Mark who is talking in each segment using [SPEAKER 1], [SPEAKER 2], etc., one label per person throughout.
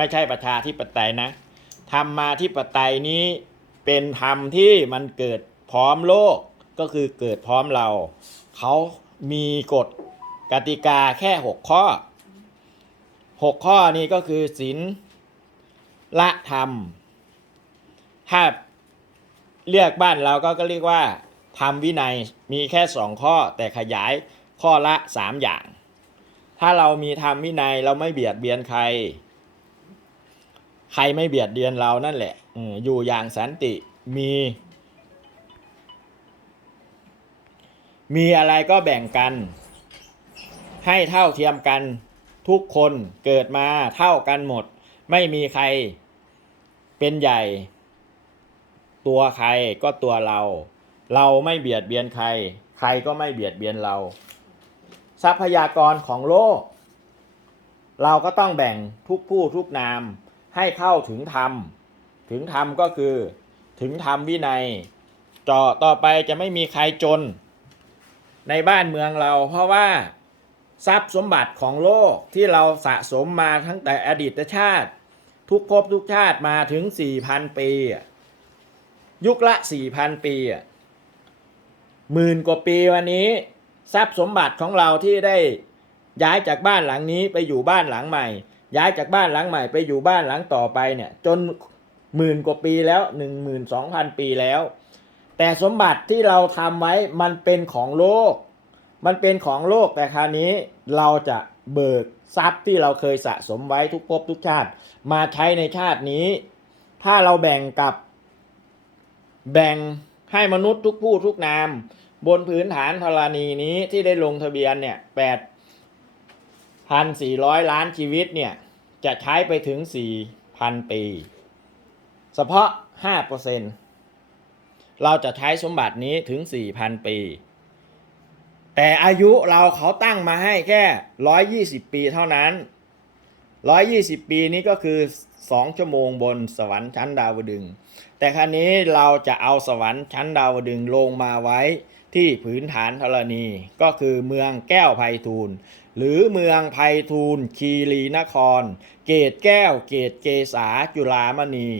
[SPEAKER 1] ไม่ใช่ประชาธิปไตยนะธรรมาธิปไตยนี้เป็นธรรมที่มันเกิดพร้อมโลกก็คือเกิดพร้อมเรา เขามีกฎกติกาแค่ 6 ข้อ 6 ข้อนี้ก็คือศีลละธรรม ถ้าเรียกบ้านเราก็ก็เรียกว่าธรรมวินัยมีแค่สองข้อแต่ขยายข้อละสามอย่าง ถ้าเรามีธรรมวินัยเราไม่เบียดเบียนใคร ใครไม่เบียดเบียนเรานั่นแหละอยู่อย่างสันติมี มีอะไรก็แบ่งกัน ให้เท่าเทียมกันทุกคนเกิดมาเท่ากันหมด ไม่มีใครเป็นใหญ่ ตัวใครก็ตัวเรา เราไม่เบียดเบียนใคร ใครก็ไม่เบียดเบียนเรา ทรัพยากรของโลก เราก็ต้องแบ่งทุกผู้ทุกนาม ให้เข้าถึงธรรม ถึงธรรมก็คือถึงธรรมวินัยต่อต่อไปจะไม่มีใครจน ในบ้านเมืองเรา เพราะว่าทรัพย์สมบัติของโลกที่เราสะสมมาทั้งแต่อดีตชาติ ทุกภพทุกชาติมาถึง 4,000 ปี ยุคละ 4,000 ปีหมื่นกว่าปีวันนี้ ทรัพย์สมบัติของเราที่ได้ย้ายจากบ้านหลังนี้ไปอยู่บ้านหลังใหม่ ย้ายจากบ้านหลังใหม่ไปอยู่บ้านหลังต่อไปเนี่ยจนหมื่นกว่าปีแล้ว12,000ปีแล้ว แต่สมบัติที่เราทำไว้มันเป็นของโลก มันเป็นของโลกแต่คราวนี้เราจะเบิกทรัพย์ที่เราเคยสะสมไว้ทุกภพทุกชาติ มาใช้ในชาตินี้ ถ้าเราแบ่งกับ แบ่งให้มนุษย์ทุกผู้ทุกนาม บนพื้นฐานธรณีนี้ที่ได้ลงทะเบียนเนี่ยแปด พันสี่ร้อยล้านชีวิตเนี่ย จะใช้ไปถึงสี่พันปี เฉพาะห้าเปอร์เซ็นเราจะใช้สมบัตินี้ถึงสี่พันปี แต่อายุเราเขาตั้งมาให้แค่ร้อยยี่สิบปีเท่านั้นร้อยยี่สิบปีนี้ก็คือสองชั่วโมงบนสวรรค์ชั้นดาวดึง แต่ครั้นี้เราจะเอาสวรรค์ชั้นดาวดึงลงมาไว้ที่ผืนฐานธรณีก็คือเมืองแก้วไพฑูรย์ หรือเมืองไพฑูรย์คีรีนคร เกตแก้ว เกตเกษาจุฬามณี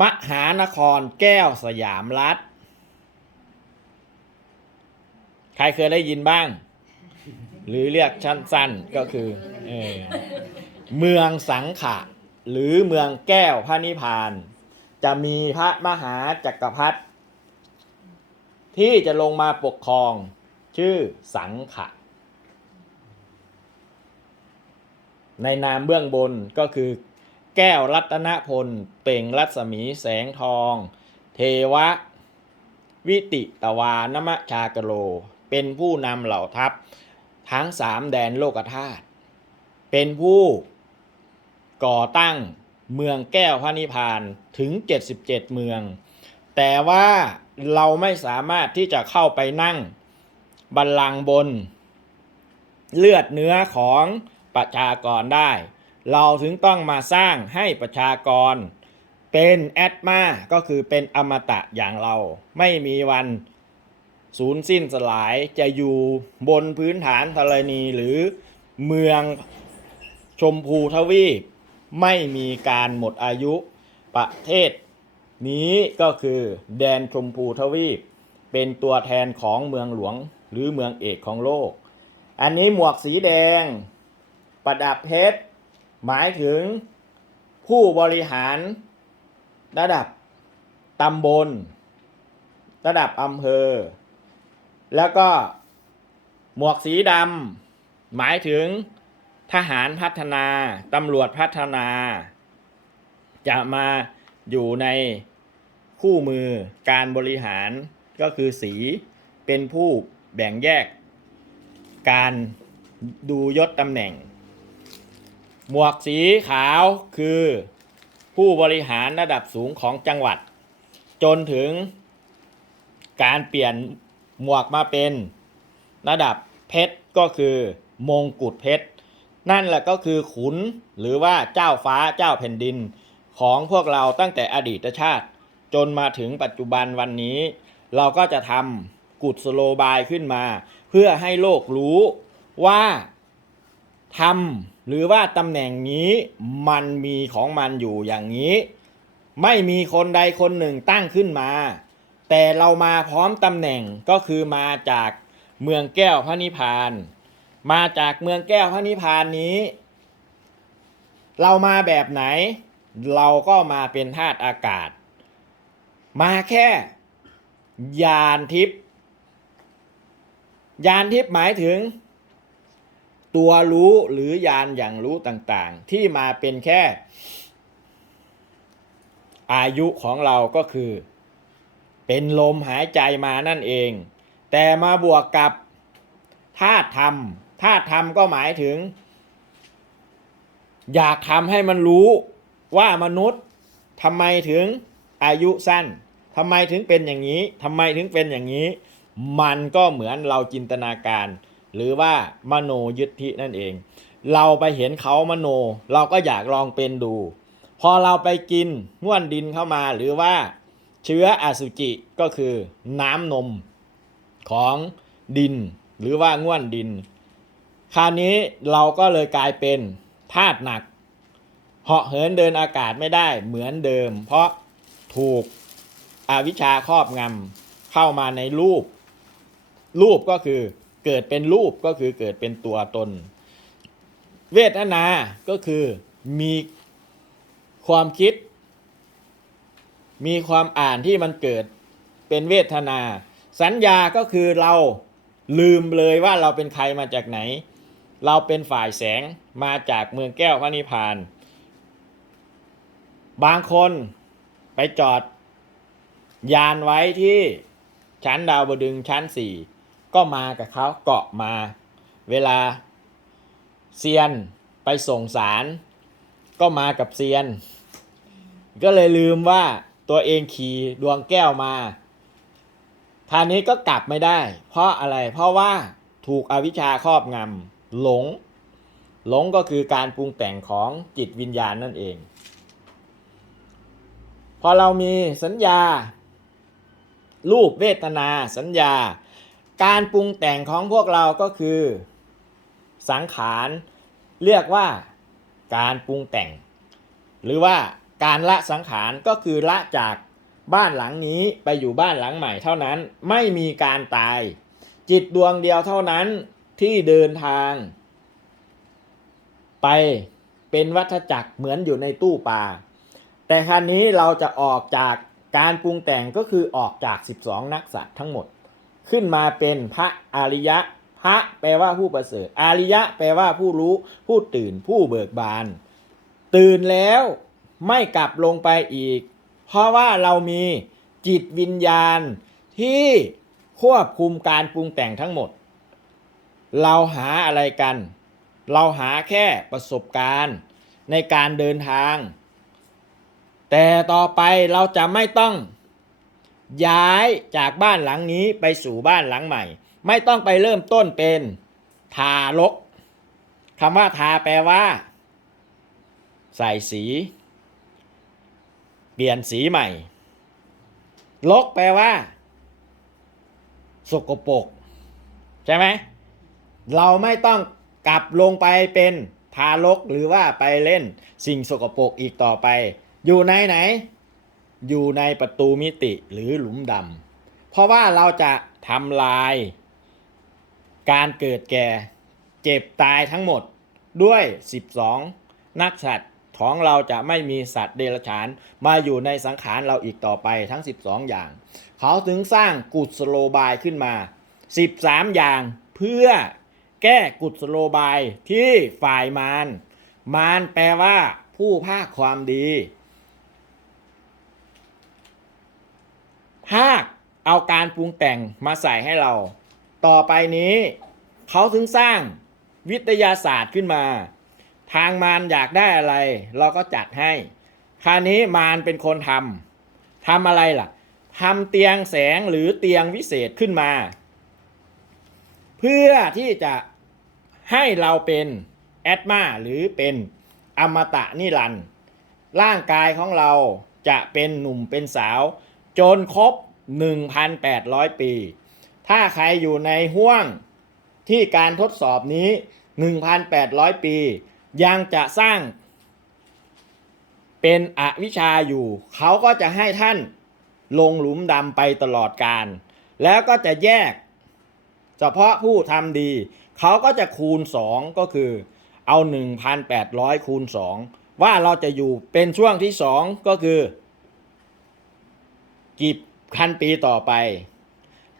[SPEAKER 1] มหานครแก้วสยามรัฐ ใครเคยได้ยินบ้าง หรือเรียกชั้นสั้นก็คือเออเมืองสังขะ หรือเมืองแก้วพระนิพพาน จะมีพระมหาจักรพรรดิที่จะลงมาปกครอง ชื่อสังขะ ในนามเบื้องบนก็คือ แก้วรัตนพล เป่งรัศมีแสงทอง เทวะ วิติตวานมะชากโล เป็นผู้นำเหล่าทัพ ทั้งสามแดนโลกธาตุเป็นผู้ก่อตั้งเมืองแก้วพระนิพพานถึง 77 เมือง แต่ว่าเราไม่สามารถที่จะเข้าไปนั่งบัลลังก์บน เลือดเนื้อของ ประชากรได้ เราถึงต้องมาสร้างให้ประชากร เป็นแอดมาก็คือเป็นอมตะอย่างเรา ไม่มีวันสูญสิ้นสลายจะอยู่บนพื้นฐานธรณีหรือเมืองชมพูทวีป ไม่มีการหมดอายุประเทศ นี้ก็คือแดนชมพูทวีป เป็นตัวแทนของเมืองหลวงหรือเมืองเอกของโลก อันนี้หมวกสีแดง ประดับเพชร หมายถึงผู้บริหารระดับตำบล ระดับอำเภอ แล้วก็หมวกสีดำหมายถึงทหารพัฒนาตำรวจพัฒนา จะมาอยู่ในคู่มือการบริหารก็คือสีเป็นผู้แบ่งแยกการดูยศตำแหน่ง หมวกสีขาวคือผู้บริหารระดับสูงของจังหวัด จนถึงการเปลี่ยนหมวกมาเป็นระดับเพชรก็คือมงกุฎเพชร นั่นแหละก็คือขุนหรือว่าเจ้าฟ้าเจ้าแผ่นดินของพวกเราตั้งแต่อดีตชาติ จนมาถึงปัจจุบันวันนี้ เราก็จะทำกุศโลบายขึ้นมา เพื่อให้โลกรู้ว่า ทำหรือว่าตำแหน่งนี้มันมีของมันอยู่อย่างนี้ ไม่มีคนใดคนหนึ่งตั้งขึ้นมา แต่เรามาพร้อมตำแหน่งก็คือมาจากเมืองแก้วพระนิพพาน มาจากเมืองแก้วพระนิพพานนี้ เรามาแบบไหน เราก็มาเป็นธาตุอากาศ มาแค่ยานทิพย์ยานทิพย์หมายถึง ตัวรู้หรือยานอย่างรู้ต่างๆ ที่มาเป็นแค่ อายุของเราก็คือ เป็นลมหายใจมานั่นเอง แต่มาบวกกับธาตุธรรมธาตุธรรมก็หมายถึง อยากทำให้มันรู้ว่ามนุษย์ทำไมถึงอายุสั้นทำไมถึงเป็นอย่างนี้ทำไมถึงเป็นอย่างนี้ มันก็เหมือนเราจินตนาการ หรือว่ามโนยุทธินั่นเอง เราไปเห็นเขามโน เราก็อยากลองเป็นดู พอเราไปกินง่วนดินเข้ามาหรือว่าเชื้ออสุจิก็คือน้ำนมของดิน หรือว่าง่วนดิน คราวนี้เราก็เลยกลายเป็นธาตุหนักเหาะเหินเดินอากาศไม่ได้เหมือนเดิม เพราะถูกอวิชชาครอบงำเข้ามาในรูป รูปก็คือ เกิดเป็นรูปก็คือเกิดเป็นตัวตน เวทนาก็คือมีความคิด มีความอ่านที่มันเกิดเป็นเวทนา สัญญาก็คือเราลืมเลยว่าเราเป็นใครมาจากไหน เราเป็นฝ่ายแสงมาจากเมืองแก้วพระนิพพาน บางคนไปจอดยานไว้ที่ชั้นดาวบดึงชั้นสี่ ก็มากับเขาเกาะมา เวลาเซียนไปส่งสาร ก็มากับเซียน ก็เลยลืมว่าตัวเองขี่ดวงแก้วมาทานนี้ก็กลับไม่ได้ เพราะอะไรเพราะว่าถูกอวิชชาครอบงำหลง หลงก็คือการปรุงแต่งของจิตวิญญาณนั่นเอง พอเรามีสัญญา รูปเวทนาสัญญา การปรุงแต่งของพวกเราก็คือ สังขารเรียกว่าการปรุงแต่ง หรือว่าการละสังขารก็คือละจากบ้านหลังนี้ไปอยู่บ้านหลังใหม่เท่านั้นไม่มีการตาย จิตดวงเดียวเท่านั้นที่เดินทาง ไปเป็นวัฏจักรเหมือนอยู่ในตู้ปลาแต่ครั้นี้เราจะออกจากการปรุงแต่งก็คือออกจาก 12 นักสัตว์ทั้งหมด ขึ้นมาเป็นพระอริยะ พระแปลว่าผู้ประเสริฐ อริยะ แปลว่าผู้รู้ ผู้ตื่น ผู้เบิกบาน ตื่นแล้วไม่กลับลงไปอีก เพราะว่าเรามีจิตวิญญาณที่ควบคุมการปรุงแต่งทั้งหมด เราหาอะไรกัน เราหาแค่ประสบการณ์ในการเดินทาง แต่ต่อไปเราจะไม่ต้อง ย้ายจากบ้านหลังนี้ไปสู่บ้านหลังใหม่ ไม่ต้องไปเริ่มต้นเป็นทารกคำว่าทาแปลว่า ใส่สี เปลี่ยนสีใหม่ ลกแปลว่า สกปรกใช่ไหมเราไม่ต้องกลับลงไปเป็นทารกหรือว่าไปเล่นสิ่งสกปรกอีกต่อไป อยู่ในไหน อยู่ในประตูมิติหรือหลุมดำเพราะว่าเราจะทำลาย การเกิดแก่เจ็บตายทั้งหมดด้วย 12 นักสัตว์ของเราจะไม่มีสัตว์เดรัจฉานมาอยู่ในสังขารเราอีกต่อไปทั้ง 12 อย่าง เขาถึงสร้างกุศโลบายขึ้นมา 13 อย่างเพื่อแก้กุศโลบายที่ฝ่ายมารมารแปลว่าผู้ภาคความดี ภาคเอาการปรุงแต่งมาใส่ให้เรา ต่อไปนี้เขาถึงสร้างวิทยาศาสตร์ขึ้นมา ทางมารอยากได้อะไร เราก็จัดให้ คราวนี้มารเป็นคนทำทำอะไรล่ะทำเตียงแสงหรือเตียงวิเศษขึ้นมา เพื่อที่จะให้เราเป็นแอดมาหรือเป็นอมตะนิรันด์ร่างกายของเราจะเป็นหนุ่มเป็นสาว จนครบ 1,800 ปี ถ้าใครอยู่ในห่วงที่การทดสอบนี้ 1,800 ปี ยังจะสร้าง เป็นอวิชชาอยู่ เขาก็จะให้ท่านลงหลุมดำไปตลอดการ แล้วก็จะแยก เฉพาะผู้ทำดี เขาก็จะคูณ 2 ก็คือ เอา 1,800 คูณ 2 ว่าเราจะอยู่เป็นช่วงที่ 2 ก็คือ กี่พันปีต่อไป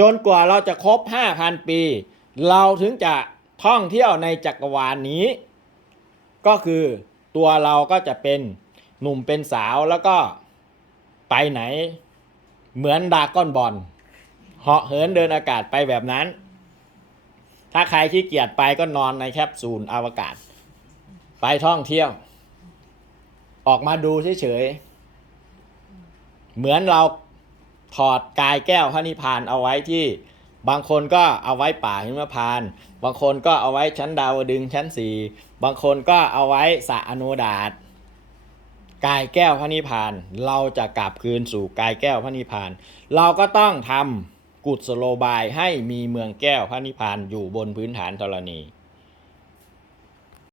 [SPEAKER 1] จนกว่าเราจะครบ5,000ปี เราถึงจะท่องเที่ยวในจักรวาลนนี้ ก็คือตัวเราก็จะเป็นหนุ่มเป็นสาวแล้วก็ไปไหน เหมือนดาก้อนบอลเหาะเหินเดินอากาศไปแบบนั้น ถ้าใครขี้เกียจไปก็นอนในแคปซูลอวกาศ ไปท่องเที่ยว ออกมาดูเฉยๆเหมือนเรา ถอดกายแก้วพระนิพพานเอาไว้ที่ บางคนก็เอาไว้ป่าหิมพาน บางคนก็เอาไว้ชั้นดาวดึงชั้นสี่บางคนก็เอาไว้สระอโนดาตกายแก้วพระนิพพานเราจะกลับคืนสู่กายแก้วพระนิพพาน เราก็ต้องทำกุศโลบายให้มีเมืองแก้วพระนิพพานอยู่บนพื้นฐานธรณี